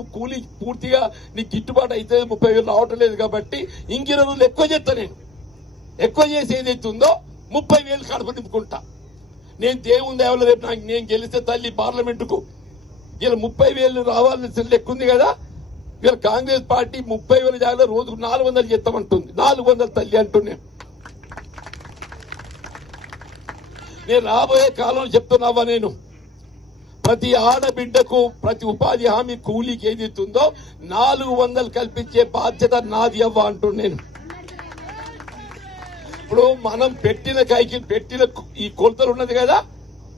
నువ్వు కూలీ పూర్తిగా నీకు గిట్టుబాటు అయితే ముప్పై వేలు రావటం లేదు కాబట్టి ఇంక రోజులు ఎక్కువ చేస్తా నేను. ఎక్కువ చేసి ఏదైతే ఉందో ముప్పై వేలు కడప నింపుకుంటా నేను దేవుని దేవల రేపు నాకు నేను గెలిస్తే తల్లి పార్లమెంటుకు ఇలా ముప్పై వేలు రావాల్సిన లెక్క ఉంది కదా. ఇలా కాంగ్రెస్ పార్టీ ముప్పై వేల జాగా రోజుకు నాలుగు వందలు చేస్తామంటుంది. నాలుగు వందలు తల్లి అంటున్నాను నేను రాబోయే కాలంలో చెప్తున్నావా నేను? ప్రతి ఆడబిడ్డకు ప్రతి ఉపాధి హామీ కూలీకి ఏదితుందో నాలుగు వందలు కల్పించే బాధ్యత నాది అవ్వ అంటున్నాను ఇప్పుడు మనం పెట్టిన కైకి పెట్టిన ఈ కొలతలు ఉన్నది కదా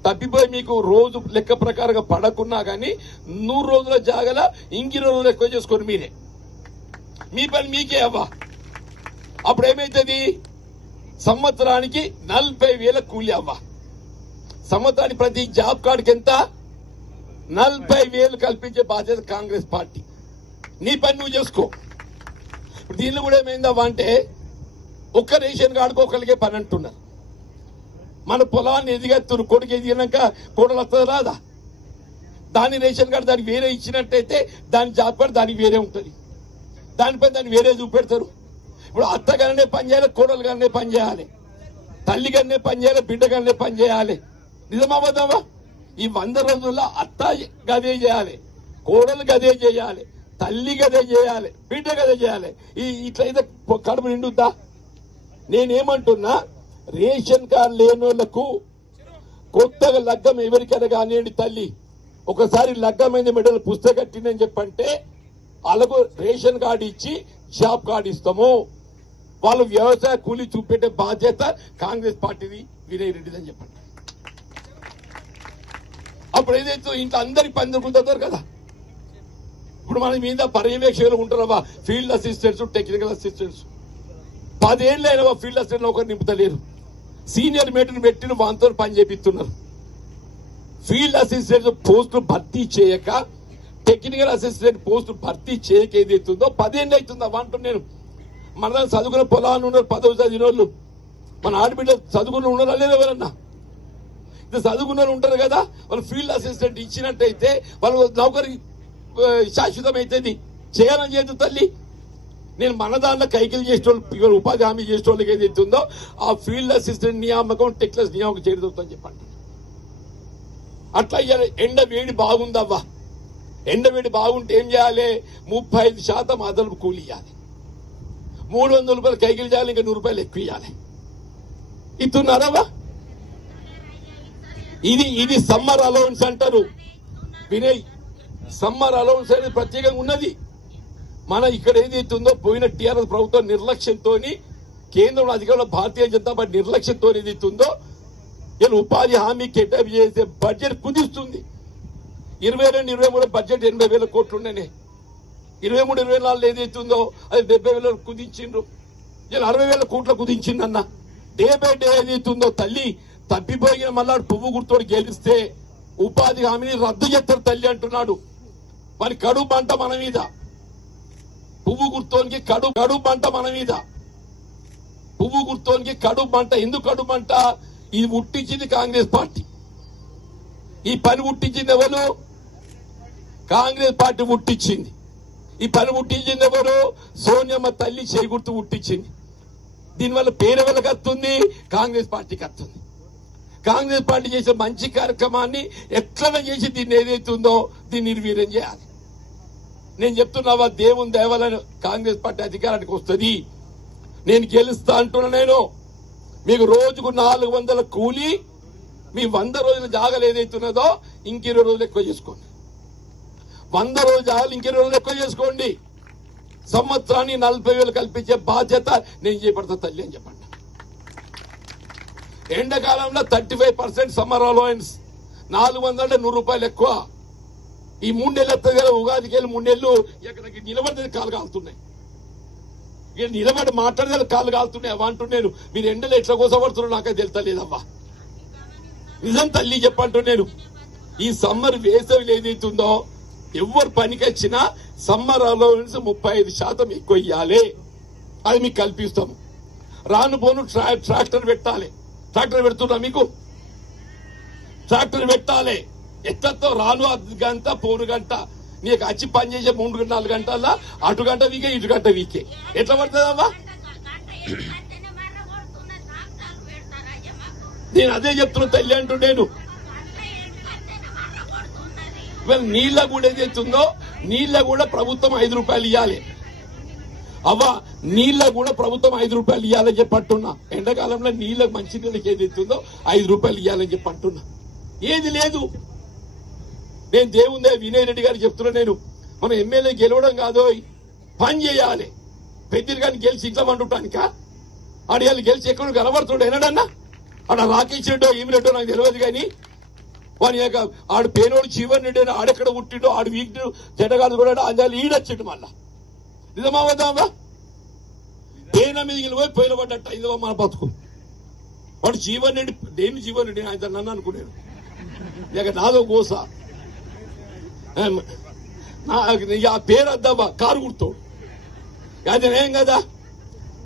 తప్పిపోయి మీకు రోజు లెక్క ప్రకారంగా పడకున్నా కానీ నూరు రోజుల జాగల ఇంకి రోజులు ఎక్కువ చేసుకోండి మీరే. మీ పని మీకే అవ్వా. అప్పుడు ఏమైతుంది సంవత్సరానికి నలభై వేల కూలి అవ్వా. సంవత్సరానికి ప్రతి జాబ్ కార్డుకి ఎంత? నలభై వేలు కల్పించే బాధ్యత కాంగ్రెస్ పార్టీ. నీ పని నువ్వు చేసుకో. దీనిలో కూడా ఏమైందవ్వా అంటే ఒక్క రేషన్ కార్డుకు ఒకరికే పని అంటున్నారు. మన పొలాన్ని ఎదిగెత్తురు కొడుకు ఎదిగినాక కోడలు వస్తుంది రాదా? దాని రేషన్ కార్డు దానికి వేరే ఇచ్చినట్టయితే దాని జాబ్ కార్డు దానికి వేరే ఉంటుంది. దానిపై దాన్ని వేరే చూపెడతారు. ఇప్పుడు అత్తగానే పని చేయాలి కోడలు గానే పని చేయాలి తల్లి గానే పని చేయాలి బిడ్డ గానే పని చేయాలి. నిజమవుదామా ఈ వంద రోజుల్లో అత్త గదే చేయాలి కోడలు గదే చేయాలి తల్లి గదే చేయాలి బిడ్డ గదే చేయాలి. ఈ ఇట్లయితే కడుపు నిండుద్దా? నేనేమంటున్నా రేషన్ కార్డు లేనోళ్ళకు కొత్తగా లగ్గం ఎవరికైనా కానివ్వండి తల్లి ఒకసారి లగ్గమైన మెడల్ పుస్తక కట్టిందని చెప్పంటే వాళ్ళకు రేషన్ కార్డు ఇచ్చి జాబ్ కార్డు ఇస్తాము. వాళ్ళు వ్యవసాయ కూలి చూపెట్టే బాధ్యత కాంగ్రెస్ పార్టీది వినయ్ రెడ్డిదని చెప్పండి. అప్పుడు ఏదైతే ఇంట్లో అందరికి పని దొరుకుతుందో కదా. ఇప్పుడు మన మీద పర్యవేక్షకులు ఉంటారవా ఫీల్డ్ అసిస్టెంట్స్ టెక్నికల్ అసిస్టెంట్స్ పదేళ్ళైన ఫీల్డ్ అసిస్టెంట్ ఒకరు నింపుతలేరు. సీనియర్ మేటర్ని పెట్టిన వాళ్ళతో పని చేపిస్తున్నారు. ఫీల్డ్ అసిస్టెంట్ పోస్టులు భర్తీ చేయక టెక్నికల్ అసిస్టెంట్ పోస్టు భర్తీ చేయక ఏదైతుందో పదేళ్ళు అవుతుందా అంటున్నాను నేను. మన చదువుకున్న పొలాలు ఉన్నారు పదవి చదివిన వాళ్ళు. మన ఆడబిడ్డ చదువుకున్న ఉన్నారా లేదా ఎవరన్నా? చదువుకున్న వాళ్ళు ఉంటారు కదా వాళ్ళు ఫీల్డ్ అసిస్టెంట్ ఇచ్చినట్టయితే వాళ్ళు నౌకరి శాశ్వతం అవుతుంది చేయాలని చేద్దు తల్లి. నేను మన దాంట్లో కైకిలు చేసేటోళ్ళు ఉపాధి హామీ చేసేటోళ్ళకి ఏదైతే ఉందో ఆ ఫీల్డ్ అసిస్టెంట్ నియామకం టెక్లస్ నియామకం చేరుతుందని చెప్పండి. అట్లా ఇవాళ ఎండ వేడి బాగుందవ్వా. ఎండ వేడి బాగుంటే ఏం చేయాలి? ముప్పై ఐదు శాతం అదనపు కూలి ఇవ్వాలి మూడు వందల రూపాయలు కైకిలు చేయాలి ఇంకా నూరు రూపాయలు ఎక్కువ ఇవ్వాలి ఇస్తున్నారవ్వా? ఇది ఇది సమ్మర్ అలౌన్స్ అంటారు. వినయ్ సమ్మర్ అలౌన్స్ అనేది ప్రత్యేకంగా ఉన్నది. మన ఇక్కడ ఏదైతే ఉందో పోయిన టీఆర్ఎస్ ప్రభుత్వం నిర్లక్ష్యంతో కేంద్రంలో అధికారంలో భారతీయ జనతా పార్టీ నిర్లక్ష్యంతో ఏదైతే ఉందో నేను ఉపాధి హామీ కేటాయింపు చేసే బడ్జెట్ కుదిస్తుంది ఇరవై రెండు ఇరవై మూడు బడ్జెట్ ఎనభై వేల కోట్లు ఉండేనే ఇరవై మూడు ఇరవై నాలుగు ఏదైతే ఉందో అది డెబ్బై వేల కుదించిండ్రు. నేను అరవై వేల కోట్ల కుదించిందన్న. డే బై డే ఏదైతే ఉందో తల్లి తప్పిపోయిన మళ్ళా పువ్వు గుర్తోడు గెలిస్తే ఉపాధి హామీని రద్దు చేస్తారు తల్లి అంటున్నాడు. మరి కడుపు పంట మన మీద. పువ్వు గుర్తోనికి కడు కడు పంట మన మీద. పువ్వు గుర్తోనికి కడు పంట ఎందుకు కడు పంట? ఇది ఉట్టించింది కాంగ్రెస్ పార్టీ. ఈ పని ఉట్టించింది ఎవరు? కాంగ్రెస్ పార్టీ ఉట్టించింది. ఈ పని ఉట్టించింది ఎవరు? సోనియమ్మ తల్లి చేయి గుర్తు ఉట్టించింది. దీనివల్ల పేరు ఎవరికి వస్తుంది కాంగ్రెస్ పార్టీకి వస్తుంది కాంగ్రెస్ పార్టీ చేసిన మంచి కార్యక్రమాన్ని ఎట్లా చేసి దీన్ని ఏదైతే ఉందో దీన్ని నిర్వీర్యం చేయాలి. నేను చెప్తున్నావా దేవుని దేవాలని కాంగ్రెస్ పార్టీ అధికారానికి వస్తుంది. నేను గెలుస్తా అంటున్నా నేను. మీకు రోజుకు నాలుగు వందల కూలి మీ వంద రోజుల జాగలు ఏదైతున్నదో ఇంక ఇరవై రోజులు ఎక్కువ చేసుకోండి. వంద రోజుల జాగలు ఇంక ఇరవై రోజులు ఎక్కువ చేసుకోండి. సంవత్సరాన్ని నలభై వేలు కల్పించే బాధ్యత నేను చేపడతా తల్లి అని చెప్పండి. ఎండాకాలంలో thirty five percent summer allowance నాలుగు వందల నూరు రూపాయలు ఎక్కువ. ఈ మూడు నెలలు వస్తుంది కదా ఉగాదికి వెళ్ళి మూడు నెలలు ఎక్కడికి నిలబడితే కాలు కాలుతున్నాయి. ఇక నిలబడి మాట్లాడితే కాలు కాలుతున్నాయి. అవ్వ అంటున్నాను మీరు ఎండలు ఎట్లా కోసపడుతున్నారు నాకే తెలుతలేదవ్వా నిజం తల్లి చెప్పంటూ నేను ఈ సమ్మర్ వేసవి ఏదైతుందో ఎవరు పనికొచ్చినా సమ్మర్ అలవెన్స్ ముప్పై ఐదు శాతం ఎక్కువ ఇవ్వాలి అది మీకు కల్పిస్తాము. రాను పోను ట్రా- ట్రాక్టర్ పెట్టాలి. ట్రాక్టర్ పెడుతున్నా మీకు? ట్రాక్టర్ పెట్టాలి. ఎట్లతో రాను గంట పోను గంట. నీకు వచ్చి పని చేసే మూడు నాలుగు గంటల్లో? అటు గంట వీకే ఇటు గంట వీకే. ఎట్లా పడుతుందమ్మా? నేను అదే చెప్తున్నా తల్లి అంటూ నేను. ఇవాళ నీళ్ళ కూడా ఏదైతుందో నీళ్ళ కూడా ప్రభుత్వం ఐదు రూపాయలు ఇవ్వాలి అవ్వ నీళ్ళ కూడా ప్రభుత్వం ఐదు రూపాయలు ఇవ్వాలని చెప్పి అంటున్నా. ఎండాకాలంలో నీళ్ళ మంచి నీళ్ళకి ఏదైతుందో ఐదు రూపాయలు ఇవ్వాలని చెప్పి అంటున్నా. ఏది లేదు. నేను దేవుందే వినయ్ రెడ్డి గారు చెప్తున్నా నేను. మనం ఎమ్మెల్యే గెలవడం కాదు పని చేయాలి. పెద్దలు కానీ గెలిచి ఇంట్లో వండుటానికా? ఆడు వాళ్ళు గెలిచి ఎక్కడ కనబడుతుండే? ఏనాడన్నా ఆడ రాకేష్ రెడ్డో ఏమి రెడ్డో నాకు తెలియదు కానీ వాని యొక్క ఆడు పేనోడు చివరి రెడ్డి ఆడెక్కడ పుట్టిండో ఆడు వీక్ జడగాడు కూడా అందాలు ఈడొచ్చిండు మళ్ళా. నిజమా వద్దామా పేన మీదకి పోయి పోయిన పడ్డట్టు అయిందో మన బతుకు. వాడు జీవన్ రెడ్డి దేని జీవన్ రెడ్డి? ఆయన నన్ను అనుకున్నాడు లేక నాదో గోస. నా- ఆ పేరు అద్దామా కారు గుర్తోడు. అదేం కదా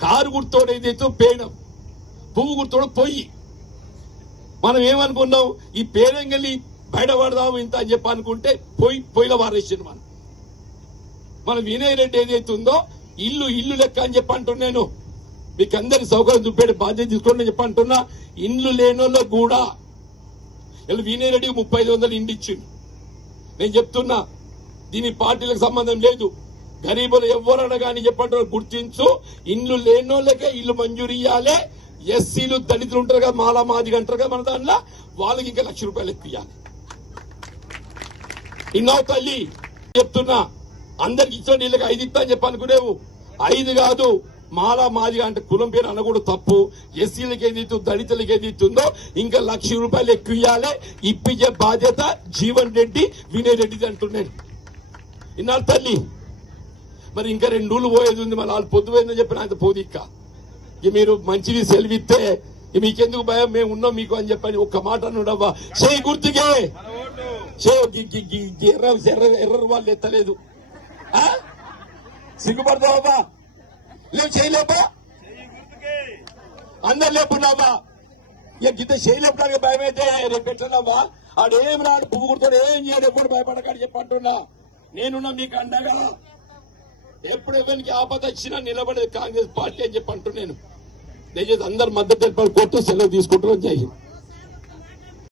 కారు గుర్తోడు ఏదైతే పేడం పువ్వు గుర్తోడు పొయ్యి. మనం ఏమనుకున్నాం? ఈ పేరెంగలి బయటపడదాం ఇంత అని చెప్పి అనుకుంటే పొయ్యి పొయ్యిలో వారేసింది మనం. మనం వినయ్ రెడ్డి ఏదైతే ఉందో ఇల్లు ఇల్లు లెక్క అని చెప్పి అంటున్నాను మీకు అందరి సౌకర్యం చూపేట బాధ్యత తీసుకోండి అని చెప్పి అంటున్నా ఇండ్లు లేనోళ్ళో కూడా. వీళ్ళు వినయరెడ్డికి ముప్పై ఐదు వందలు ఇండి ఇచ్చిండు. నేను చెప్తున్నా దీని పార్టీలకు సంబంధం లేదు. గరీబులు ఎవరన్నా కానీ చెప్పంటారు గుర్తించు. ఇండ్లు లేనోళ్ళకే ఇల్లు మంజూరు ఇయ్యాలి. ఎస్సీలు దళితులు ఉంటారు కదా మాలా మాదిగా అంటారు కదా మన దాంట్లో. వాళ్ళకి ఇంకా లక్ష రూపాయలు ఎక్కువ ఇయ్యాలి. ఇన్నావు తల్లి. చెప్తున్నా అందరికి ఇచ్చిన నీళ్ళకి ఐదు ఇస్తా అని చెప్పి అనుకునేవు. ఐదు కాదు మాలా మాదిగా అంటే కులం పేరు అనకూడదు తప్పు. ఎస్సీలకి ఏది ఇస్తుందో దళితులకి ఏది ఇస్తుందో ఇంకా లక్ష రూపాయలు ఎక్కువ ఇవ్వాలి ఇప్పించే బాధ్యత జీవన్ రెడ్డి వినయ్ రెడ్డిది అంటున్నాడు. ఇన్నాళ్ళు తల్లి. మరి ఇంకా రెండు రోజులు పోయేది ఉంది మరి వాళ్ళు పొద్దుపోయిందని చెప్పిన ఆయన పోదు ఇక మీరు మంచిది సెలవిస్తే మీకెందుకు భయం? మేము ఉన్నాం మీకు అని చెప్పని ఒక్క మాట అనుడవ్వా చేయి గుర్తుకే. చేయి ఎర్ర ఎర్ర వాళ్ళు ఎత్తలేదు. సిగ్గుపడతావా లేవు చేయలేపా అందరు లేపున్నావా ఇక జిద్ద చేయలేపడానికి భయం అయితే రేపు పెట్టినావా ఆడేం రాడు పువ్వు కుడుతాడు ఏం చేయడు ఎప్పుడు భయపడకాడు చెప్పంటున్నా. నేనున్నా మీకు అండగా. ఎప్పుడు ఎవరికి ఆపద వచ్చినా నిలబడేది కాంగ్రెస్ పార్టీ అని చెప్పి అంటున్నాను దయచేసి అందరు మద్దతు తెలిపారు కోర్టు సెలవు తీసుకుంటున్నాను. జై